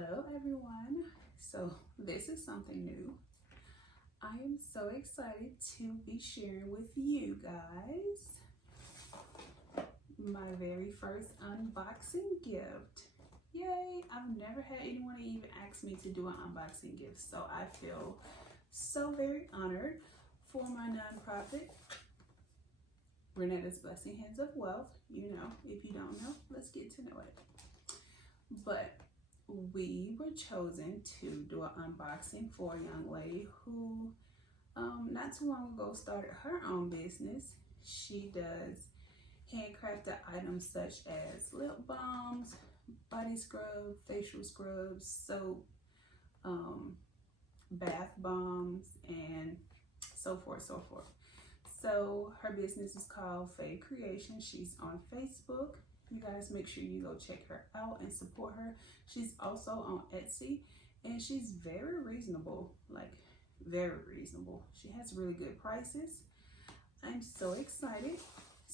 Hello everyone. So this is something new. I am so excited to be sharing with you guys my very first unboxing gift. Yay! I've never had anyone even ask me to do an unboxing gift, so I feel so very honored for my nonprofit, Renetta's Blessing Hands of Wealth. You know, if you don't know, let's get to know it. But we were chosen to do an unboxing for a young lady who not too long ago started her own business. She does handcrafted items such as lip balms, body scrub, facial scrubs, soap, bath bombs, and so forth. So her business is called FAVE Creations. She's on Facebook. You guys make sure you go check her out and support her. She's also on Etsy, and she's very reasonable, like very reasonable. She has really good prices. I'm so excited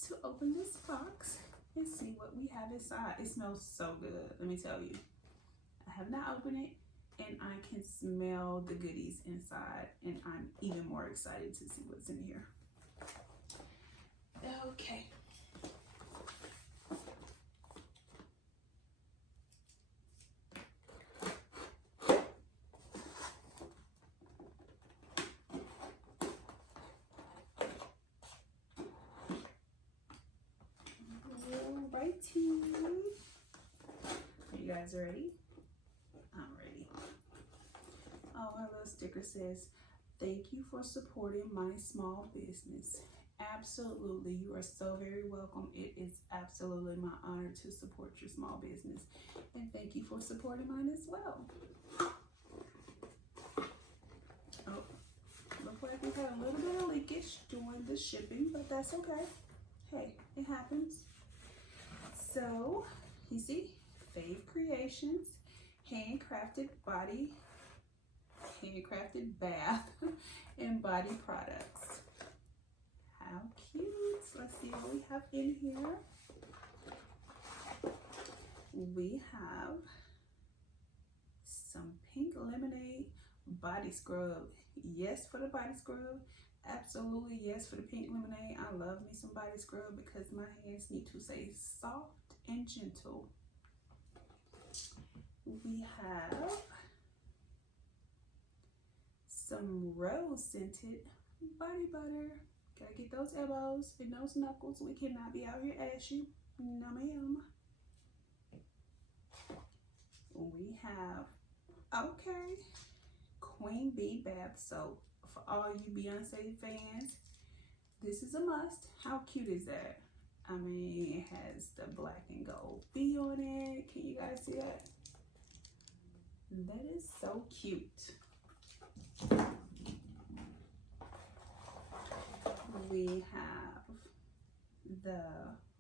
to open this box and see what we have inside. It smells so good, let me tell you. I have not opened it, and I can smell the goodies inside, and I'm even more excited to see what's in here. Okay. You guys ready? I'm ready. Oh, our little sticker says, "Thank you for supporting my small business." Absolutely, you are so very welcome. It is absolutely my honor to support your small business, and thank you for supporting mine as well. Oh, looks like we had a little bit of leakage during the shipping, but that's okay. Hey, it happens. So, you see, FAVE Creations, handcrafted bath and body products. How cute. Let's see what we have in here. We have some pink lemonade body scrub. Yes for the body scrub. Absolutely yes for the pink lemonade. I love me some body scrub because my hands need to stay soft and gentle. We have some rose scented body butter. Gotta get those elbows and those knuckles. We cannot be out here ashy. No ma'am. We have, okay, Queen Bee Bath Soap. For all you Beyonce fans, this is a must. How cute is that? I mean, it has the black and gold bee on it. Can you guys see that? That is so cute. We have the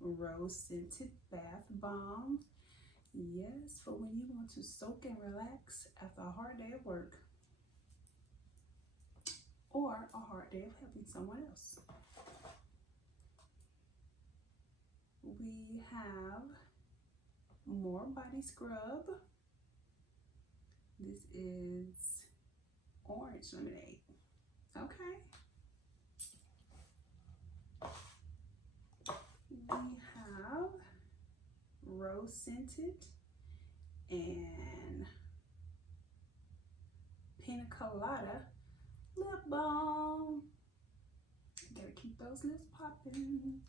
rose scented bath bomb. Yes, for when you want to soak and relax after a hard day of work or a hard day of helping someone else. We have more body scrub. This is orange lemonade. Okay. We have rose scented and pina colada lip balm. Gotta keep those lips popping.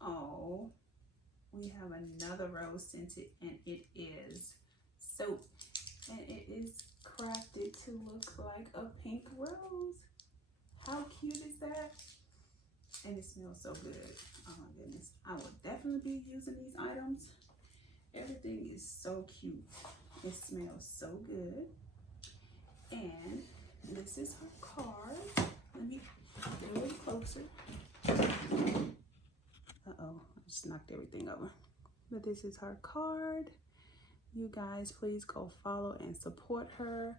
Oh, we have another rose scented, and it is soap, and it is crafted to look like a pink rose. How cute is that? And it smells so good. Oh my goodness. I will definitely be using these items. Everything is so cute. It smells so good. And this is her card. Let me get a little closer. Uh-oh, I just knocked everything over. But this is her card. You guys, please go follow and support her.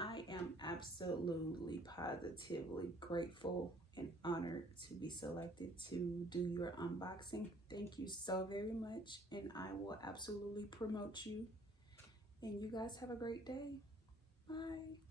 I am absolutely positively grateful and honored to be selected to do your unboxing. Thank you so very much, and I will absolutely promote you. And you guys have a great day. Bye.